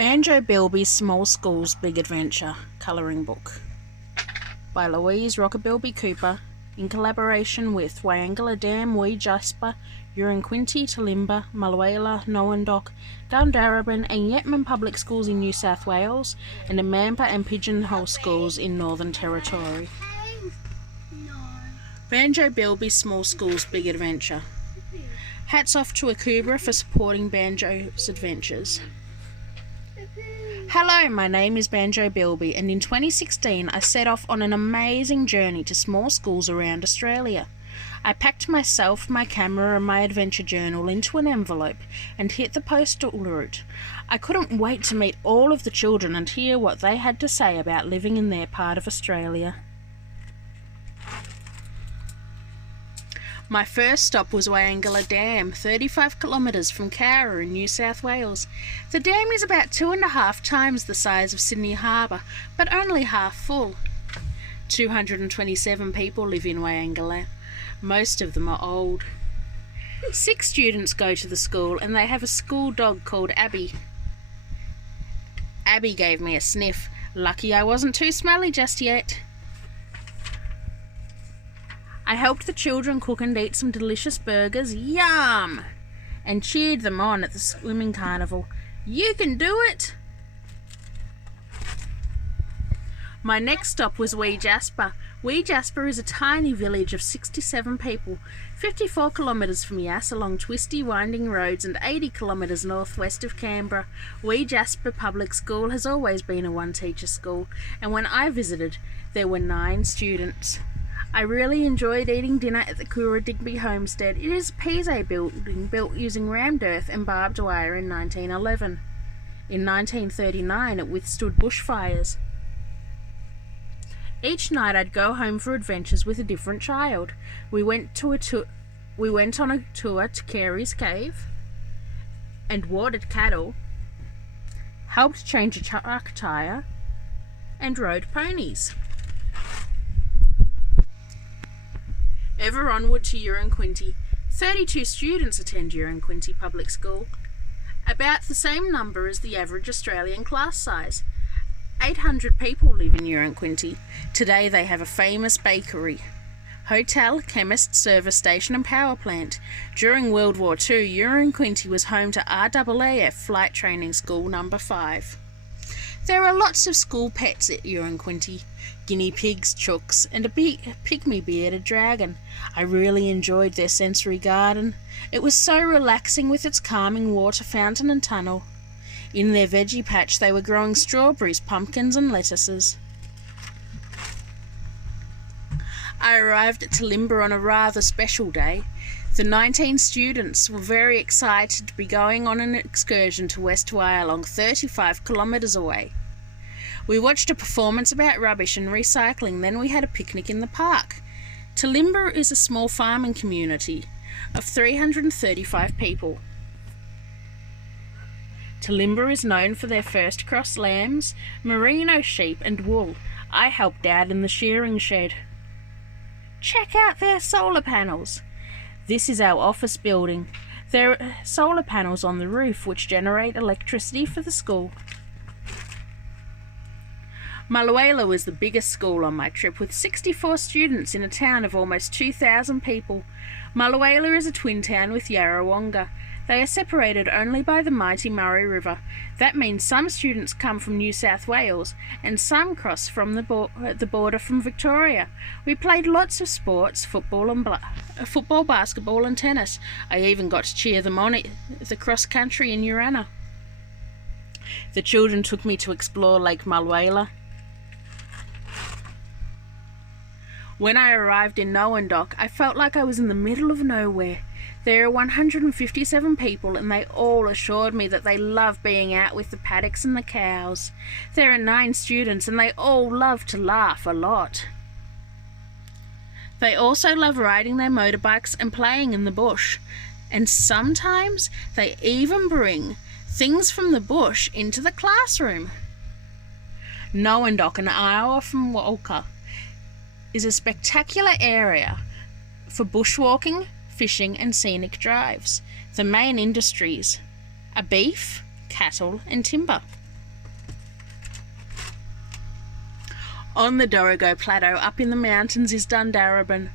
Banjo Bilby's Small School's Big Adventure colouring book by Louise Rockabilby Cooper in collaboration with Wyangala Dam, Wee Jasper, Uranquinty, Talimba, Mulwala, Nowendock, Gundarabin and Yetman Public Schools in New South Wales and the Mampa and Pigeonhole Schools in Northern Territory. Banjo Bilby's Small School's Big Adventure. Hats off to Akubra for supporting Banjo's adventures. Hello, my name is Banjo Bilby, and in 2016 I set off on an amazing journey to small schools around Australia. I packed myself, my camera and my adventure journal into an envelope and hit the postal route. I couldn't wait to meet all of the children and hear what they had to say about living in their part of Australia. My first stop was Wyangala Dam, 35 kilometres from Cowra in New South Wales. The dam is about 2.5 times the size of Sydney Harbour, but only half full. 227 people live in Wyangala. Most of them are old. 6 students go to the school and they have a school dog called Abby. Abby gave me a sniff. Lucky I wasn't too smelly just yet. I helped the children cook and eat some delicious burgers, yum, and cheered them on at the swimming carnival. You can do it! My next stop was Wee Jasper. Wee Jasper is a tiny village of 67 people, 54 kilometres from Yass along twisty winding roads and 80 kilometres northwest of Canberra. Wee Jasper Public School has always been a one-teacher school, and when I visited, there were 9 students. I really enjoyed eating dinner at the Coora Digby homestead. It is a Pisé building built using rammed earth and barbed wire in 1911. In 1939 it withstood bushfires. Each night I'd go home for adventures with a different child. We went on a tour to Carey's Cave and watered cattle, helped change a truck tyre and rode ponies. Ever onward to Uranquinty. 32 students attend Uranquinty Public School, about the same number as the average Australian class size. 800 people live in Uranquinty. Today they have a famous bakery, hotel, chemist, service station and power plant. During World War II, Uranquinty was home to RAAF Flight Training School No. 5. There are lots of school pets at Uranquinty. Guinea pigs, chooks, and a pygmy bearded dragon. I really enjoyed their sensory garden. It was so relaxing with its calming water fountain and tunnel. In their veggie patch they were growing strawberries, pumpkins and lettuces. I arrived at Talimba on a rather special day. The 19 students were very excited to be going on an excursion to West Wyalong, 35 kilometres away. We watched a performance about rubbish and recycling, then we had a picnic in the park. Talimba is a small farming community of 335 people. Talimba is known for their first cross lambs, merino sheep and wool. I helped out in the shearing shed. Check out their solar panels. This is our office building. There are solar panels on the roof which generate electricity for the school. Mulwala was the biggest school on my trip, with 64 students in a town of almost 2,000 people. Mulwala is a twin town with Yarrawonga. They are separated only by the mighty Murray River. That means some students come from New South Wales and some cross from the border from Victoria. We played lots of sports, football, basketball and tennis. I even got to cheer them on at the cross country in Urana. The children took me to explore Lake Mulwala. When I arrived in Nowendock, I felt like I was in the middle of nowhere. There are 157 people and they all assured me that they love being out with the paddocks and the cows. There are 9 students and they all love to laugh a lot. They also love riding their motorbikes and playing in the bush. And sometimes they even bring things from the bush into the classroom. Nowendock, an hour from Walker, is a spectacular area for bushwalking, fishing and scenic drives. The main industries are beef, cattle and timber. On the Dorrigo Plateau up in the mountains is Dundarabin.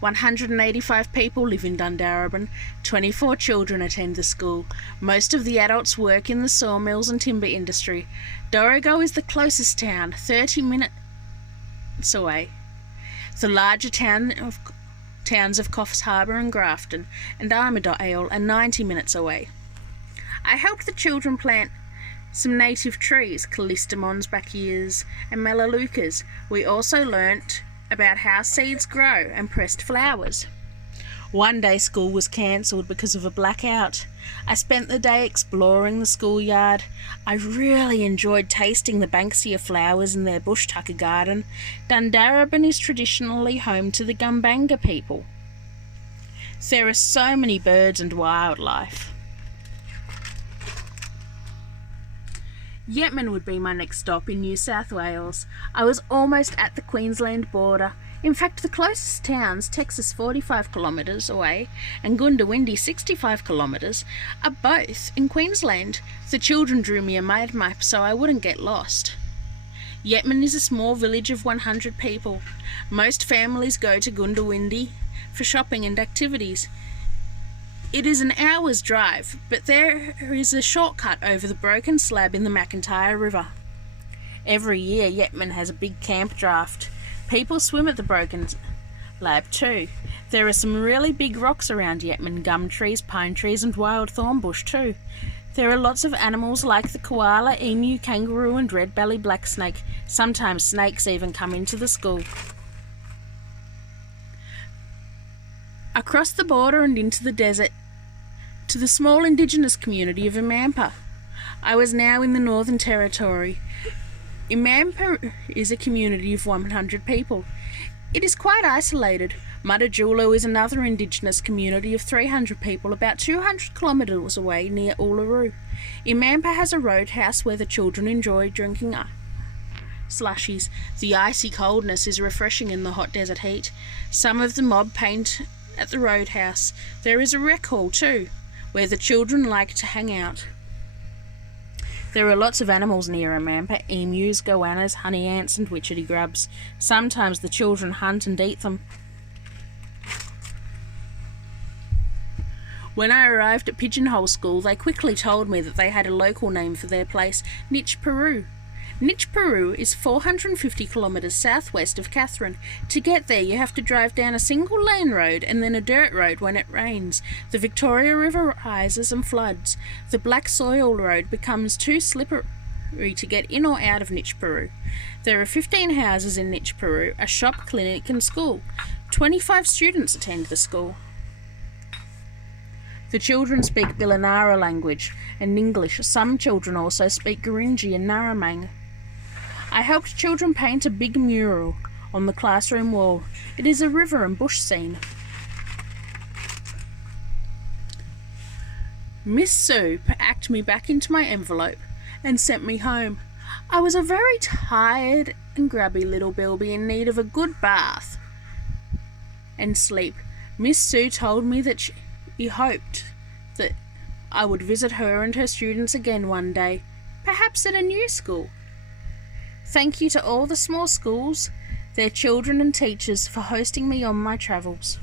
185 people live in Dundarabin. 24 children attend the school. Most of the adults work in the sawmills and timber industry. Dorrigo is the closest town, 30 minutes away. The larger towns of Coffs Harbour and Grafton and Armidale are 90 minutes away. I helped the children plant some native trees, callistemons, brachyas and melaleucas. We also learnt about how seeds grow and pressed flowers. One day school was cancelled because of a blackout. I spent the day exploring the schoolyard. I really enjoyed tasting the banksia flowers in their bush tucker garden. Dundarabin is traditionally home to the Gumbanga people. There are so many birds and wildlife. Yetman would be my next stop in New South Wales. I was almost at the Queensland border. In fact, the closest towns, Texas 45 kilometres away and Goondiwindi 65 kilometres, are both in Queensland. The children drew me a mind map so I wouldn't get lost. Yetman is a small village of 100 people. Most families go to Goondiwindi for shopping and activities. It is an hour's drive, but there is a shortcut over the broken slab in the McIntyre River. Every year, Yetman has a big camp draft. People swim at the broken slab too. There are some really big rocks around Yetman, gum trees, pine trees and wild thorn bush too. There are lots of animals like the koala, emu, kangaroo and red-bellied black snake. Sometimes snakes even come into the school. Across the border and into the desert, to the small indigenous community of Imampa. I was now in the Northern Territory. Imampa is a community of 100 people. It is quite isolated. Muttajulu is another indigenous community of 300 people about 200 kilometres away near Uluru. Imampa has a roadhouse where the children enjoy drinking slushies. The icy coldness is refreshing in the hot desert heat. Some of the mob paint at the roadhouse. There is a rec hall too, where the children like to hang out. There are lots of animals near Imampa: emus, goannas, honey ants and witchetty grubs. Sometimes the children hunt and eat them. When I arrived at Pigeonhole School, they quickly told me that they had a local name for their place, Nitch Peru. Nitch Peru is 450 kilometres southwest of Katherine. To get there, you have to drive down a single lane road and then a dirt road when it rains. The Victoria River rises and floods. The black soil road becomes too slippery to get in or out of Nitch Peru. There are 15 houses in Nitch Peru, a shop, clinic and school. 25 students attend the school. The children speak Bilanara language and English. Some children also speak Gurindji and Naramang. I helped children paint a big mural on the classroom wall. It is a river and bush scene. Miss Sue packed me back into my envelope and sent me home. I was a very tired and grubby little Bilby in need of a good bath and sleep. Miss Sue told me that she hoped that I would visit her and her students again one day, perhaps at a new school. Thank you to all the small schools, their children and teachers for hosting me on my travels.